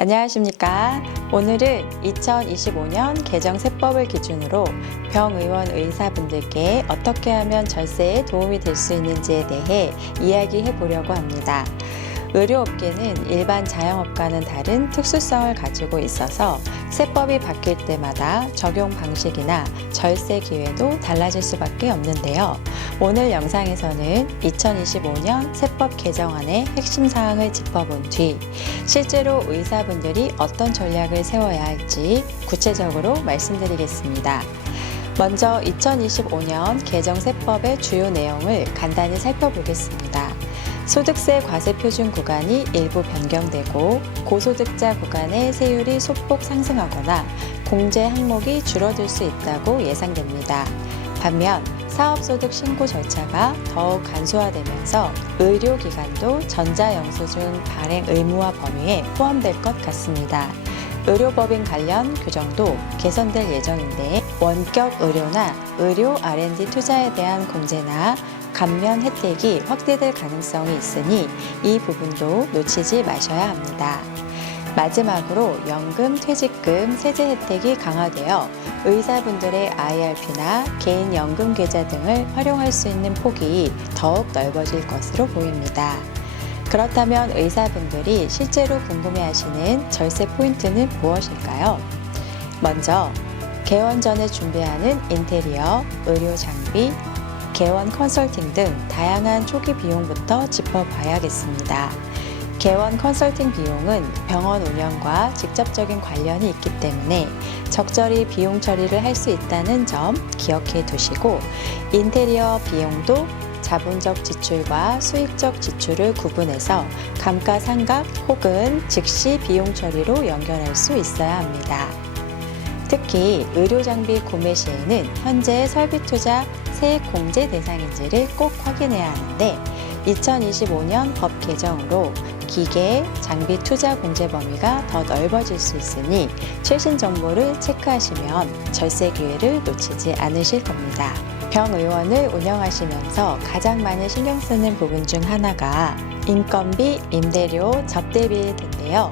안녕하십니까. 오늘은 2025년 개정 세법을 기준으로 병의원 의사분들께 어떻게 하면 절세에 도움이 될 수 있는지에 대해 이야기해 보려고 합니다. 의료업계는 일반 자영업과는 다른 특수성을 가지고 있어서 세법이 바뀔 때마다 적용 방식이나 절세 기회도 달라질 수밖에 없는데요. 오늘 영상에서는 2025년 세법 개정안의 핵심 사항을 짚어본 뒤 실제로 의사분들이 어떤 전략을 세워야 할지 구체적으로 말씀드리겠습니다. 먼저 2025년 개정 세법의 주요 내용을 간단히 살펴보겠습니다. 소득세 과세 표준 구간이 일부 변경되고 고소득자 구간의 세율이 소폭 상승하거나 공제 항목이 줄어들 수 있다고 예상됩니다. 반면 사업소득 신고 절차가 더욱 간소화되면서 의료기관도 전자영수증 발행 의무화 범위에 포함될 것 같습니다. 의료법인 관련 규정도 개선될 예정인데 원격 의료나 의료 R&D 투자에 대한 공제나 감면 혜택이 확대될 가능성이 있으니 이 부분도 놓치지 마셔야 합니다. 마지막으로 연금, 퇴직금, 세제 혜택이 강화되어 의사분들의 IRP나 개인 연금 계좌 등을 활용할 수 있는 폭이 더욱 넓어질 것으로 보입니다. 그렇다면 의사분들이 실제로 궁금해하시는 절세 포인트는 무엇일까요? 먼저 개원 전에 준비하는 인테리어, 의료 장비, 개원 컨설팅 등 다양한 초기 비용부터 짚어봐야겠습니다. 개원 컨설팅 비용은 병원 운영과 직접적인 관련이 있기 때문에 적절히 비용 처리를 할 수 있다는 점 기억해 두시고, 인테리어 비용도 자본적 지출과 수익적 지출을 구분해서 감가상각 혹은 즉시 비용 처리로 연결할 수 있어야 합니다. 특히 의료장비 구매 시에는 현재 설비 투자 세액 공제 대상인지를 꼭 확인해야 하는데 2025년 법 개정으로 기계, 장비 투자 공제 범위가 더 넓어질 수 있으니 최신 정보를 체크하시면 절세 기회를 놓치지 않으실 겁니다. 병의원을 운영하시면서 가장 많이 신경 쓰는 부분 중 하나가 인건비, 임대료, 접대비일 텐데요.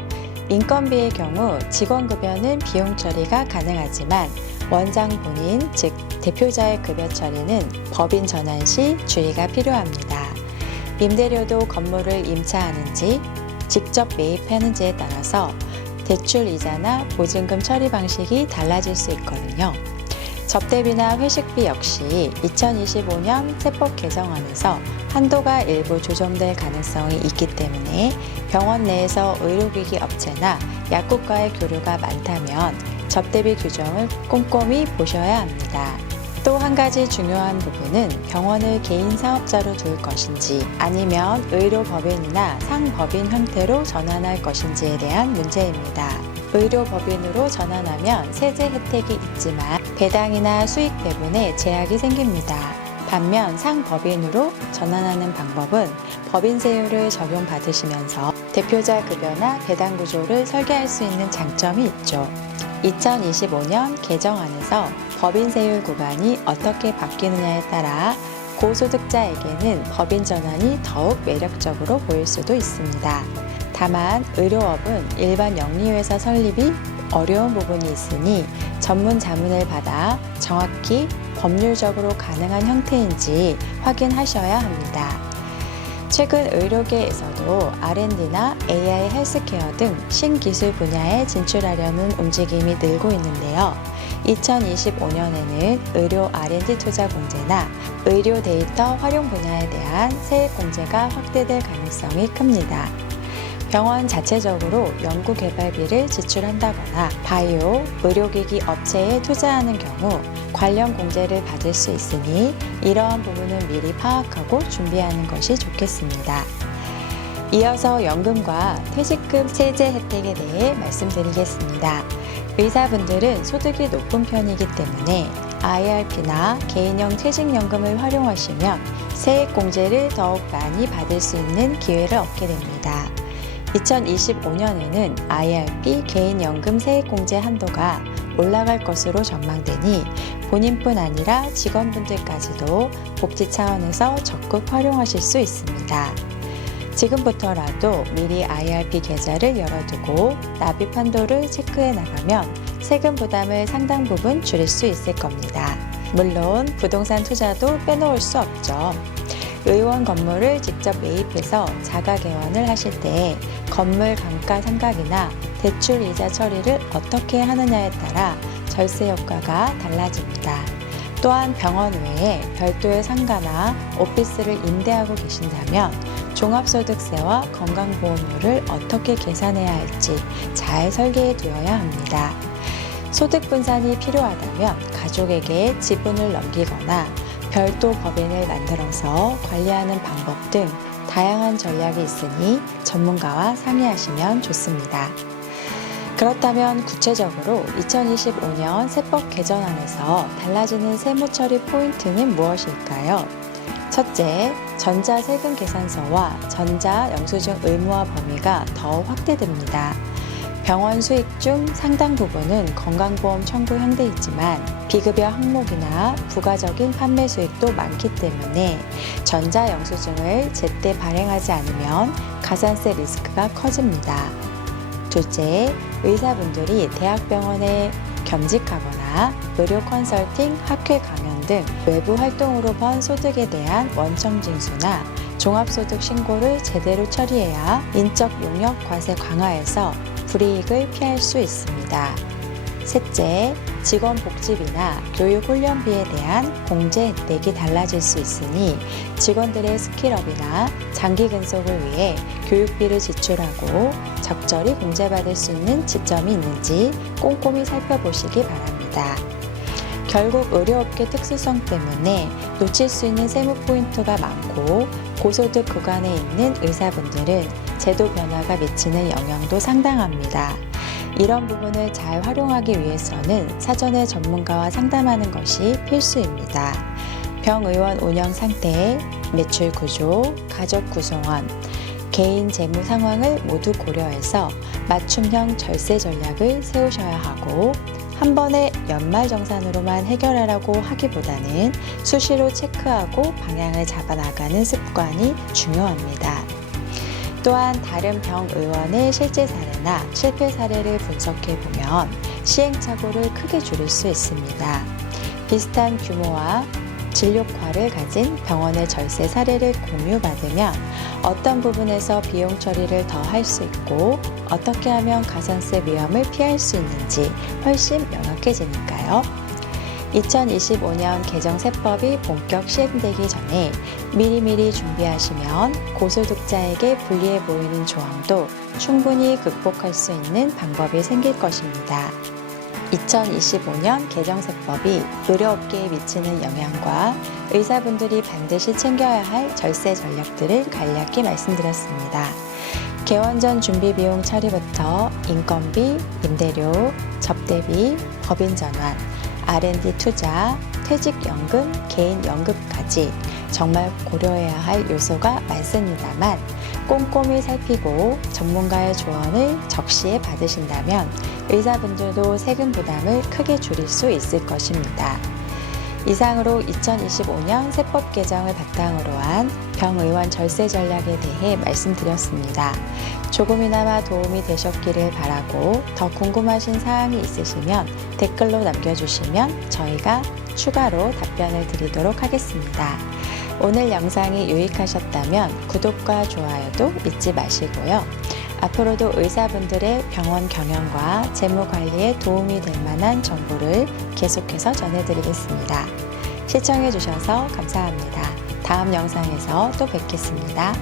인건비의 경우 직원급여는 비용 처리가 가능하지만 원장 본인, 즉 대표자의 급여 처리는 법인 전환 시 주의가 필요합니다. 임대료도 건물을 임차하는지 직접 매입하는지에 따라서 대출 이자나 보증금 처리 방식이 달라질 수 있거든요. 접대비나 회식비 역시 2025년 세법 개정안에서 한도가 일부 조정될 가능성이 있기 때문에 병원 내에서 의료기기 업체나 약국과의 교류가 많다면 접대비 규정을 꼼꼼히 보셔야 합니다. 또 한 가지 중요한 부분은 병원을 개인 사업자로 둘 것인지 아니면 의료법인이나 상법인 형태로 전환할 것인지에 대한 문제입니다. 의료법인으로 전환하면 세제 혜택이 있지만 배당이나 수익 배분에 제약이 생깁니다. 반면 상법인으로 전환하는 방법은 법인세율을 적용받으시면서 대표자 급여나 배당 구조를 설계할 수 있는 장점이 있죠. 2025년 개정안에서 법인세율 구간이 어떻게 바뀌느냐에 따라 고소득자에게는 법인 전환이 더욱 매력적으로 보일 수도 있습니다. 다만 의료업은 일반 영리회사 설립이 어려운 부분이 있으니 전문 자문을 받아 정확히 법률적으로 가능한 형태인지 확인하셔야 합니다. 최근 의료계에서도 R&D나 AI 헬스케어 등 신기술 분야에 진출하려는 움직임이 늘고 있는데요. 2025년에는 의료 R&D 투자 공제나 의료 데이터 활용 분야에 대한 세액 공제가 확대될 가능성이 큽니다. 병원 자체적으로 연구개발비를 지출한다거나 바이오, 의료기기 업체에 투자하는 경우 관련 공제를 받을 수 있으니 이러한 부분은 미리 파악하고 준비하는 것이 좋겠습니다. 이어서 연금과 퇴직금 세제 혜택에 대해 말씀드리겠습니다. 의사분들은 소득이 높은 편이기 때문에 IRP나 개인형 퇴직연금을 활용하시면 세액 공제를 더욱 많이 받을 수 있는 기회를 얻게 됩니다. 2025년에는 IRP 개인연금 세액공제 한도가 올라갈 것으로 전망되니 본인뿐 아니라 직원분들까지도 복지 차원에서 적극 활용하실 수 있습니다. 지금부터라도 미리 IRP 계좌를 열어두고 납입 한도를 체크해 나가면 세금 부담을 상당 부분 줄일 수 있을 겁니다. 물론 부동산 투자도 빼놓을 수 없죠. 의원 건물을 직접 매입해서 자가 개원을 하실 때 건물 감가상각이나 대출 이자 처리를 어떻게 하느냐에 따라 절세 효과가 달라집니다. 또한 병원 외에 별도의 상가나 오피스를 임대하고 계신다면 종합소득세와 건강보험료를 어떻게 계산해야 할지 잘 설계해 두어야 합니다. 소득 분산이 필요하다면 가족에게 지분을 넘기거나 별도 법인을 만들어서 관리하는 방법 등 다양한 전략이 있으니 전문가와 상의하시면 좋습니다. 그렇다면 구체적으로 2025년 세법 개정안에서 달라지는 세무처리 포인트는 무엇일까요? 첫째, 전자세금 계산서와 전자영수증 의무화 범위가 더 확대됩니다. 병원 수익 중 상당 부분은 건강보험 청구형 돼 있지만 비급여 항목이나 부가적인 판매 수익도 많기 때문에 전자영수증을 제때 발행하지 않으면 가산세 리스크가 커집니다. 둘째, 의사분들이 대학병원에 겸직하거나 의료 컨설팅, 학회 강연 등 외부 활동으로 번 소득에 대한 원청 징수나 종합소득 신고를 제대로 처리해야 인적 용역 과세 강화에서 불이익을 피할 수 있습니다. 셋째, 직원복지비나 교육훈련비에 대한 공제 혜택이 달라질 수 있으니 직원들의 스킬업이나 장기 근속을 위해 교육비를 지출하고 적절히 공제받을 수 있는 지점이 있는지 꼼꼼히 살펴보시기 바랍니다. 결국 의료업계 특수성 때문에 놓칠 수 있는 세무 포인트가 많고 고소득 구간에 있는 의사분들은 제도 변화가 미치는 영향도 상당합니다. 이런 부분을 잘 활용하기 위해서는 사전에 전문가와 상담하는 것이 필수입니다. 병의원 운영 상태, 매출 구조, 가족 구성원, 개인 재무 상황을 모두 고려해서 맞춤형 절세 전략을 세우셔야 하고 한 번에 연말정산으로만 해결하라고 하기보다는 수시로 체크하고 방향을 잡아나가는 습관이 중요합니다. 또한 다른 병의원의 실제 사례나 실패 사례를 분석해보면 시행착오를 크게 줄일 수 있습니다. 비슷한 규모와 진료과를 가진 병원의 절세 사례를 공유받으면 어떤 부분에서 비용 처리를 더 할 수 있고 어떻게 하면 가산세 위험을 피할 수 있는지 훨씬 명확해지니까요. 2025년 개정 세법이 본격 시행되기 전에 미리미리 준비하시면 고소득자에게 불리해 보이는 조항도 충분히 극복할 수 있는 방법이 생길 것입니다. 2025년 개정 세법이 의료업계에 미치는 영향과 의사분들이 반드시 챙겨야 할 절세 전략들을 간략히 말씀드렸습니다. 개원 전 준비 비용 처리부터 인건비, 임대료, 접대비, 법인 전환, R&D 투자, 퇴직연금, 개인연금까지 정말 고려해야 할 요소가 많습니다만 꼼꼼히 살피고 전문가의 조언을 적시에 받으신다면 의사분들도 세금 부담을 크게 줄일 수 있을 것입니다. 이상으로 2025년 세법 개정을 바탕으로 한 병의원 절세 전략에 대해 말씀드렸습니다. 조금이나마 도움이 되셨기를 바라고 더 궁금하신 사항이 있으시면 댓글로 남겨주시면 저희가 추가로 답변을 드리도록 하겠습니다. 오늘 영상이 유익하셨다면 구독과 좋아요도 잊지 마시고요. 앞으로도 의사분들의 병원 경영과 재무 관리에 도움이 될 만한 정보를 계속해서 전해드리겠습니다. 시청해주셔서 감사합니다. 다음 영상에서 또 뵙겠습니다.